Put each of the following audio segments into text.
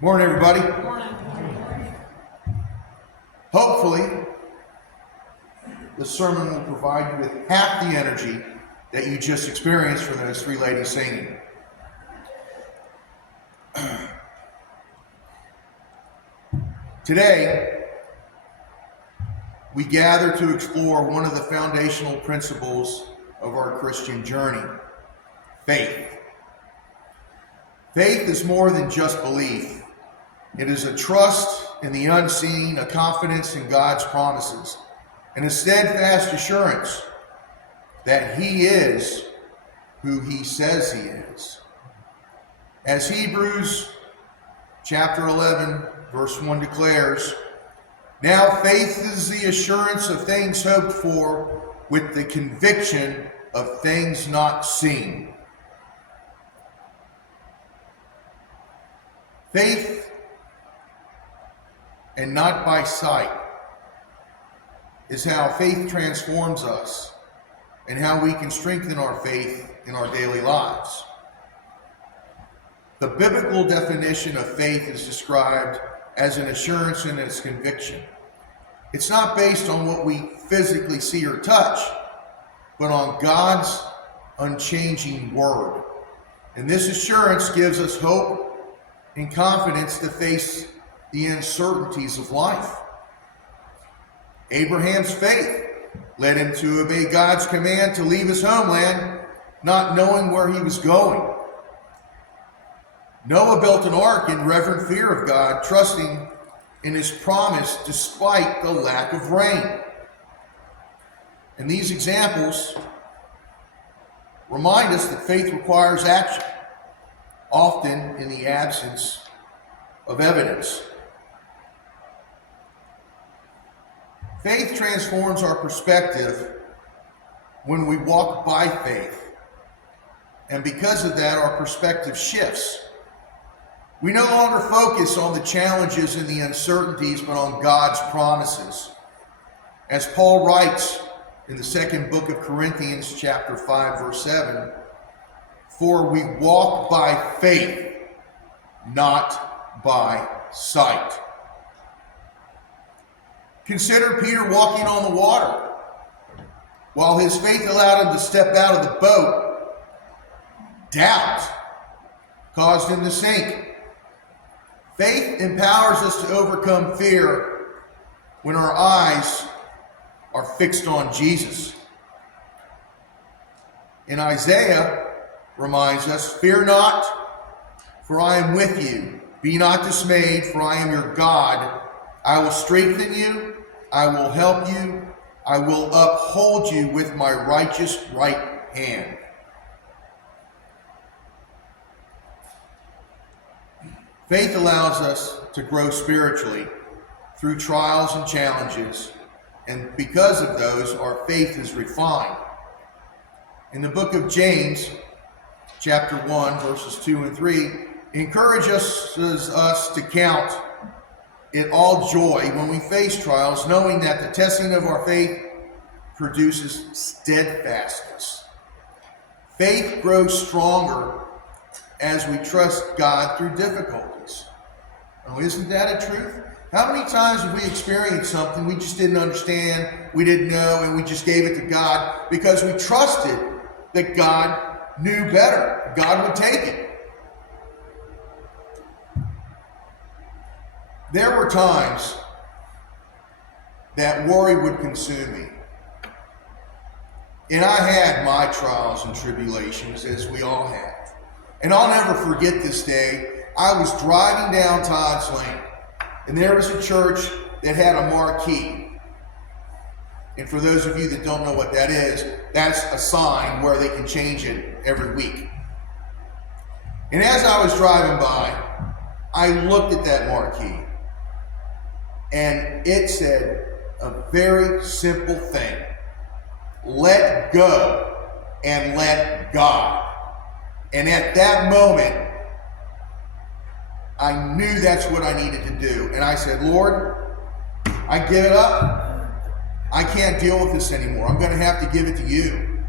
Morning, everybody. Morning. Hopefully, the sermon will provide you with half the energy that you just experienced from those three ladies singing. Today, we gather to explore one of the foundational principles of our Christian journey, faith. Faith is more than just belief. It is a trust in the unseen, a confidence in God's promises, and a steadfast assurance that He is who He says He is. As Hebrews chapter 11, verse 1 declares, "Now faith is the assurance of things hoped for, with the conviction of things not seen." Faith, and not by sight, is how faith transforms us and how we can strengthen our faith in our daily lives. The biblical definition of faith is described as an assurance and its conviction. It's not based on what we physically see or touch, but on God's unchanging word. And this assurance gives us hope and confidence to face the uncertainties of life. Abraham's faith led him to obey God's command to leave his homeland, not knowing where he was going. Noah built an ark in reverent fear of God, trusting in His promise despite the lack of rain. And these examples remind us that faith requires action, often in the absence of evidence. Faith transforms our perspective when we walk by faith. And because of that, our perspective shifts. We no longer focus on the challenges and the uncertainties, but on God's promises. As Paul writes in the second book of Corinthians, chapter 5, verse 7, "For we walk by faith, not by sight." Consider Peter walking on the water. While his faith allowed him to step out of the boat, doubt caused him to sink. Faith empowers us to overcome fear when our eyes are fixed on Jesus. And Isaiah reminds us, "Fear not, for I am with you. Be not dismayed, for I am your God. I will strengthen you. I will help you. I will uphold you with my righteous right hand." Faith allows us to grow spiritually through trials and challenges, and because of those, our faith is refined. In the book of James, chapter 1, verses 2 and 3, encourages us to count it all joy when we face trials, knowing that the testing of our faith produces steadfastness. Faith grows stronger as we trust God through difficulties. Oh, isn't that a truth? How many times have we experienced something we just didn't understand, we didn't know, and we just gave it to God because we trusted that God knew better. God would take it. There were times that worry would consume me. And I had my trials and tribulations, as we all have. And I'll never forget this day. I was driving down Todd's Lane, and there was a church that had a marquee. And for those of you that don't know what that is, that's a sign where they can change it every week. And as I was driving by, I looked at that marquee, and it said a very simple thing: let go and let God. And at that moment, I knew that's what I needed to do. And I said, "Lord, I give it up. I can't deal with this anymore. I'm going to have to give it to you."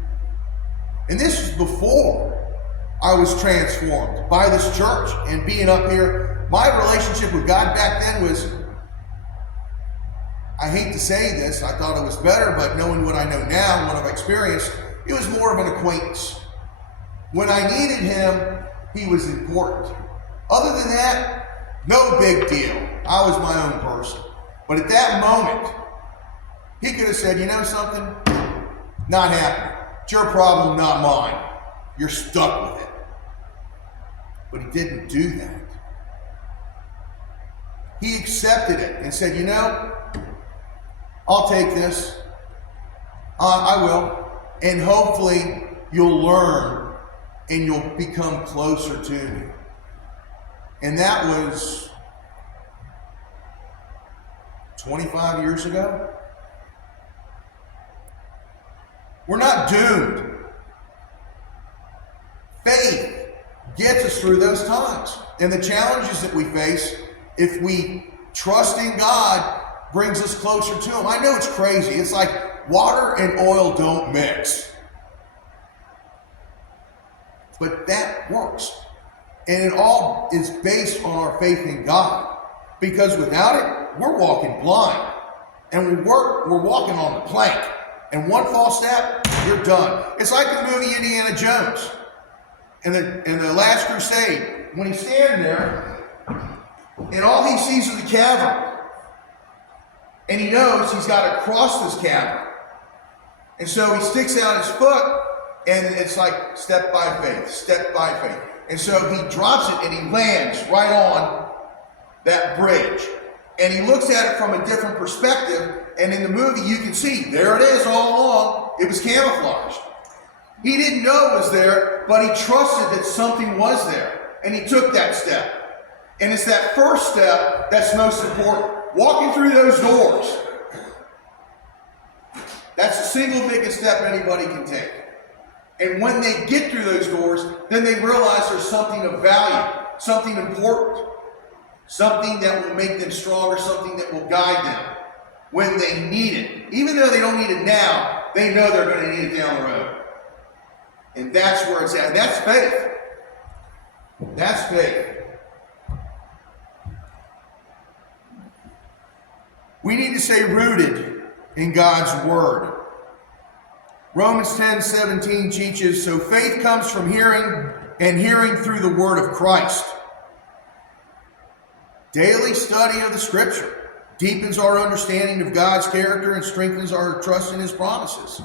And this is before I was transformed by this church and being up here. My relationship with God back then was, I hate to say this, I thought it was better, but knowing what I know now and what I've experienced, it was more of an acquaintance. When I needed him, he was important. Other than that, no big deal. I was my own person. But at that moment, he could have said, you know something? Not happening. It's your problem, not mine. You're stuck with it. But he didn't do that. He accepted it and said, you know, I'll take this. I will. And hopefully you'll learn and you'll become closer to me. And that was 25 years ago. We're not doomed. Faith gets us through those times. And the challenges that we face, if we trust in God, brings us closer to him. I know it's crazy. It's like water and oil don't mix. But that works. And it all is based on our faith in God. Because without it, we're walking blind. And we're walking on the plank. And one false step, you're done. It's like the movie Indiana Jones. In the Last Crusade, when he's standing there, and all he sees is the cavern. And he knows he's got to cross this cavern. And so he sticks out his foot, and it's like step by faith, step by faith. And so he drops it, and he lands right on that bridge. And he looks at it from a different perspective, and in the movie you can see, there it is all along. It was camouflaged. He didn't know it was there, but he trusted that something was there, and he took that step. And it's that first step that's most important. Walking through those doors. That's the single biggest step anybody can take. And when they get through those doors, then they realize there's something of value, something important, something that will make them stronger, something that will guide them when they need it. Even though they don't need it now, they know they're going to need it down the road. And that's where it's at. And that's faith. That's faith. We need to stay rooted in God's word. Romans 10:17 teaches, so faith comes from hearing, and hearing through the word of Christ. Daily study of the scripture deepens our understanding of God's character and strengthens our trust in his promises.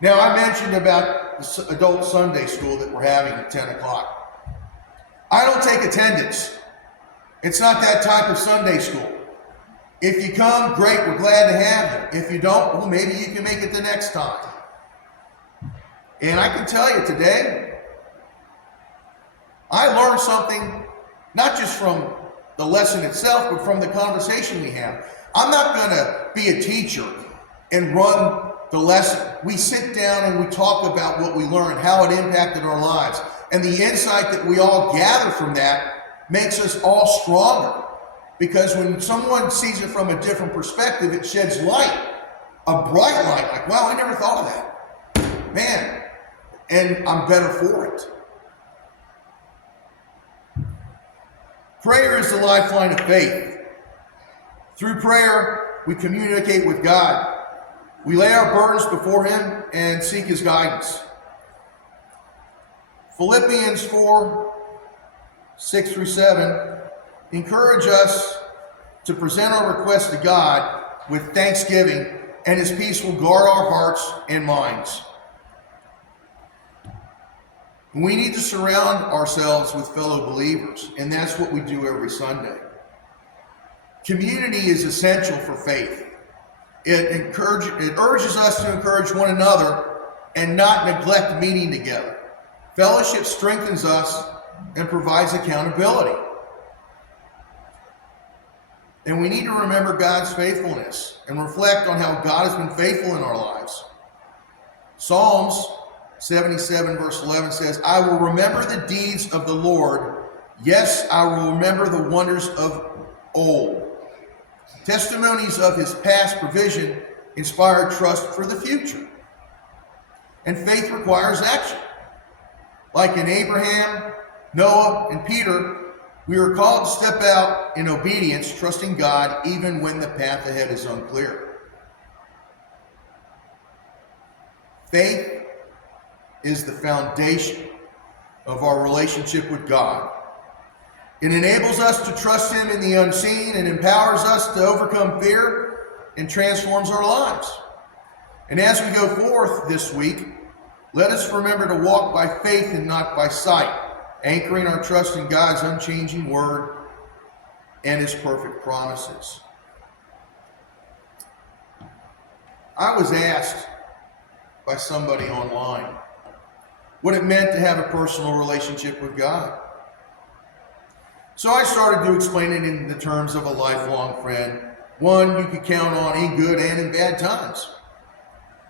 Now, I mentioned about the adult Sunday school that we're having at 10 o'clock. I don't take attendance. It's not that type of Sunday school. If you come, great, we're glad to have you. If you don't, well, maybe you can make it the next time. And I can tell you today, I learned something, not just from the lesson itself, but from the conversation we have. I'm not going to be a teacher and run the lesson. We sit down and we talk about what we learned, how it impacted our lives. And the insight that we all gather from that makes us all stronger. Because when someone sees it from a different perspective, it sheds light, a bright light, like, wow, I never thought of that. Man, and I'm better for it. Prayer is the lifeline of faith. Through prayer, we communicate with God. We lay our burdens before him and seek his guidance. Philippians 4:6-7 encourage us to present our requests to God with thanksgiving, and his peace will guard our hearts and minds. We need to surround ourselves with fellow believers, and that's what we do every Sunday. Community is essential for faith. It urges us to encourage one another and not neglect meeting together. Fellowship strengthens us and provides accountability. And we need to remember God's faithfulness and reflect on how God has been faithful in our lives. Psalms 77:11 says, I will remember the deeds of the Lord. Yes, I will remember the wonders of old. Testimonies of his past provision inspire trust for the future. And faith requires action. Like in Abraham, Noah, and Peter, we are called to step out in obedience, trusting God even when the path ahead is unclear. Faith is the foundation of our relationship with God. It enables us to trust Him in the unseen and empowers us to overcome fear and transforms our lives. And as we go forth this week, let us remember to walk by faith and not by sight, anchoring our trust in God's unchanging word and His perfect promises. I was asked by somebody online what it meant to have a personal relationship with God. So I started to explain it in the terms of a lifelong friend, one you could count on in good and in bad times.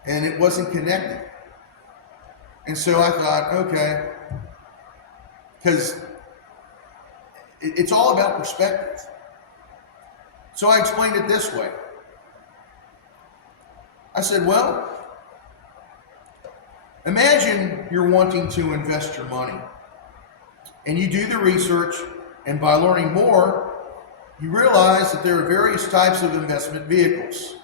And it wasn't connected. And so I thought, okay, because it's all about perspective. So I explained it this way. I said, well, imagine you're wanting to invest your money. And you do the research, and by learning more, you realize that there are various types of investment vehicles: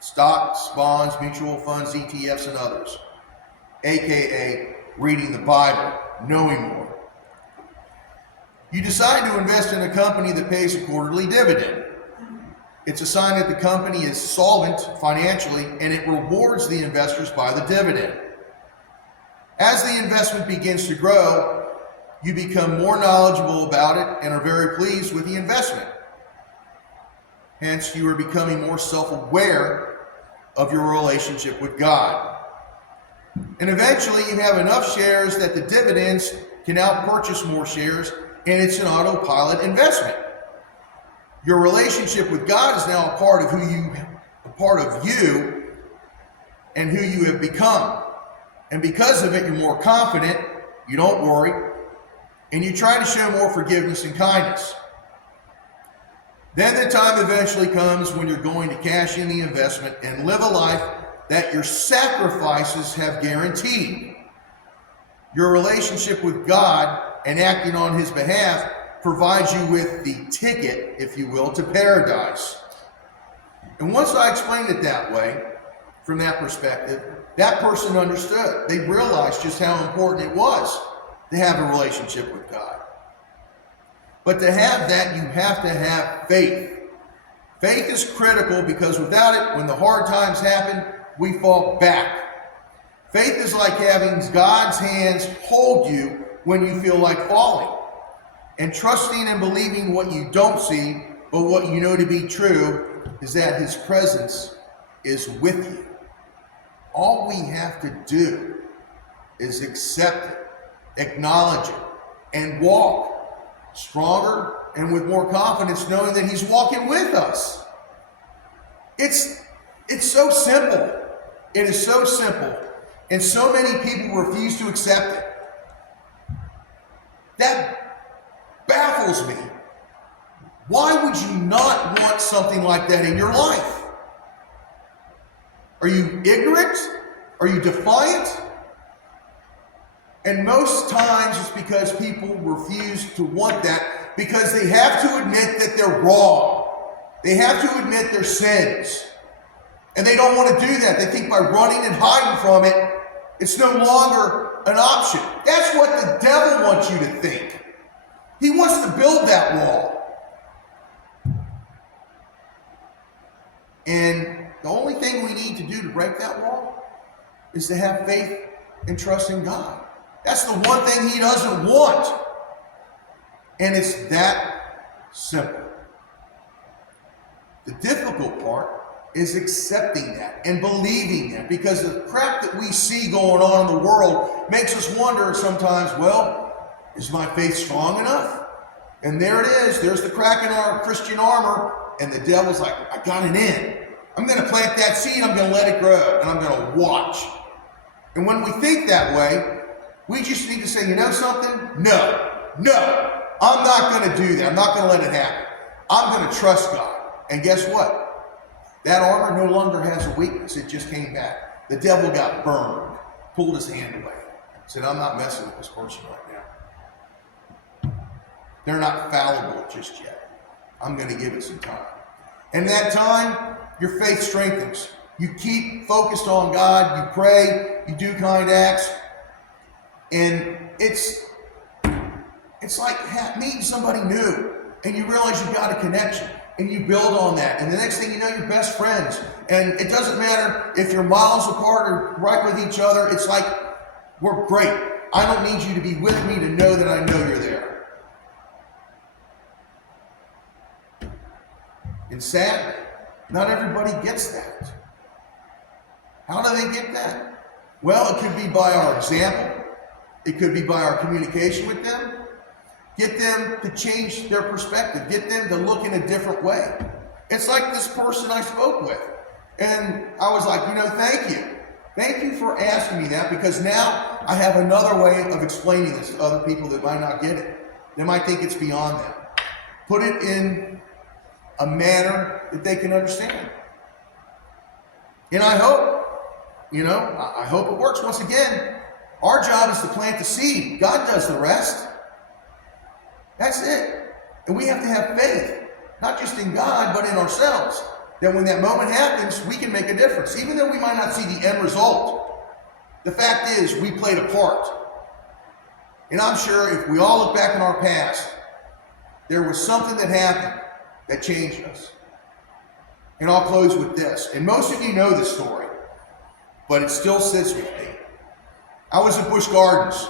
stocks, bonds, mutual funds, ETFs, and others. AKA reading the Bible, knowing more. You decide to invest in a company that pays a quarterly dividend. It's a sign that the company is solvent financially, and it rewards the investors by the dividend. As the investment begins to grow, you become more knowledgeable about it and are very pleased with the investment. Hence, you are becoming more self-aware of your relationship with God. And eventually, you have enough shares that the dividends can outpurchase more shares, and it's an autopilot investment. Your relationship with God is now a part of you and who you have become. And because of it, you're more confident, you don't worry, and you try to show more forgiveness and kindness. Then the time eventually comes when you're going to cash in the investment and live a life that your sacrifices have guaranteed. Your relationship with God and acting on His behalf provides you with the ticket, if you will, to paradise. And once I explained it that way, from that perspective, that person understood. They realized just how important it was to have a relationship with God. But to have that, you have to have faith. Faith is critical because without it, when the hard times happen, we fall back. Faith is like having God's hands hold you when you feel like falling, and trusting and believing what you don't see, but what you know to be true is that His presence is with you. All we have to do is accept it, acknowledge it, and walk stronger and with more confidence, knowing that He's walking with us. It's so simple. It is so simple. And so many people refuse to accept it. That baffles me. Why would you not want something like that in your life? Are you ignorant? Are you defiant? And most times it's because people refuse to want that because they have to admit that they're wrong. They have to admit their sins. And they don't want to do that. They think by running and hiding from it, it's no longer an option. That's what the devil wants you to think. He wants to build that wall. And the only thing we need to do to break that wall is to have faith and trust in God. That's the one thing He doesn't want. And it's that simple. The difficult part is accepting that and believing that, because the crap that we see going on in the world makes us wonder sometimes, well, is my faith strong enough? And there it is. There's the crack in our Christian armor, and the devil's like, I got it in. I'm going to plant that seed. I'm going to let it grow, and I'm going to watch. And when we think that way, we just need to say, you know something? No, I'm not going to do that. I'm not going to let it happen. I'm going to trust God. And guess what? That armor no longer has a weakness. It just came back. The devil got burned. pulled his hand away. Said, I'm not messing with this person right now. They're not fallible just yet. I'm going to give it some time. And that time, your faith strengthens. You keep focused on God, you pray, you do kind acts, and it's like meeting somebody new, and you realize you've got a connection, and you build on that, and the next thing you know, you're best friends. And it doesn't matter if you're miles apart or right with each other. It's like, we're great. I don't need you to be with me to know that I know you're there. And sadly, not everybody gets that. How do they get that? Well, it could be by our example. It could be by our communication with them. Get them to change their perspective. Get them to look in a different way. It's like this person I spoke with. And I was like, thank you. Thank you for asking me that, because now I have another way of explaining this to other people that might not get it. They might think it's beyond them. Put it in a manner that they can understand. And I hope, I hope it works. Once again, our job is to plant the seed. God does the rest. That's it. And we have to have faith, not just in God, but in ourselves, that when that moment happens, we can make a difference. Even though we might not see the end result, the fact is we played a part. And I'm sure if we all look back in our past, there was something that happened that changed us. And I'll close with this. And most of you know this story, but it still sits with me. I was at Busch Gardens,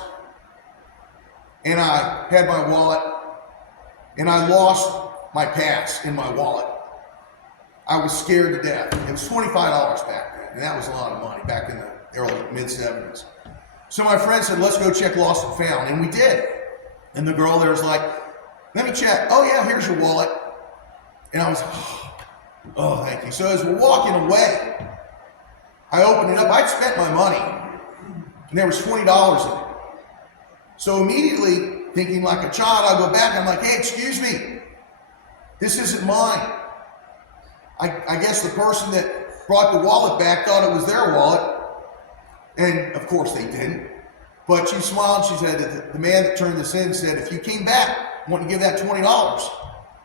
and I had my wallet, and I lost my pass in my wallet. I was scared to death. It was $25 back then, and that was a lot of money back in the early mid-70s. So my friend said, let's go check lost and found, and we did. And the girl there was like, let me check. Oh yeah, here's your wallet. And I was, oh, thank you. So as we're walking away, I opened it up. I'd spent my money, and there was $20 in it. So immediately, thinking like a child, I go back. I'm like, hey, excuse me. This isn't mine. I guess the person that brought the wallet back thought it was their wallet. And of course they didn't. But she smiled. She said that the man that turned this in said, if you came back, want to give that $20.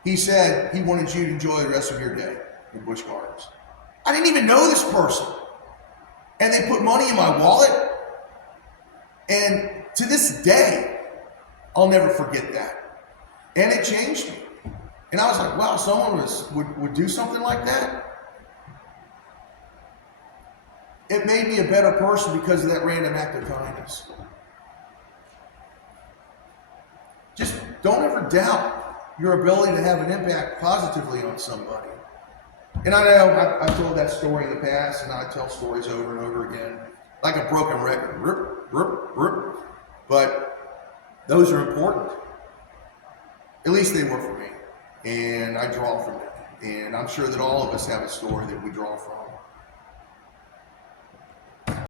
He said he wanted you to enjoy the rest of your day in Busch Gardens. I didn't even know this person. And they put money in my wallet. And to this day, I'll never forget that. And it changed me. And I was like, wow, someone would do something like that? It made me a better person because of that random act of kindness. Just don't ever doubt your ability to have an impact positively on somebody. And I know I've told that story in the past, and I tell stories over and over again, like a broken record. Rip, rip, rip. But those are important. At least they were for me. And I draw from it. And I'm sure that all of us have a story that we draw from.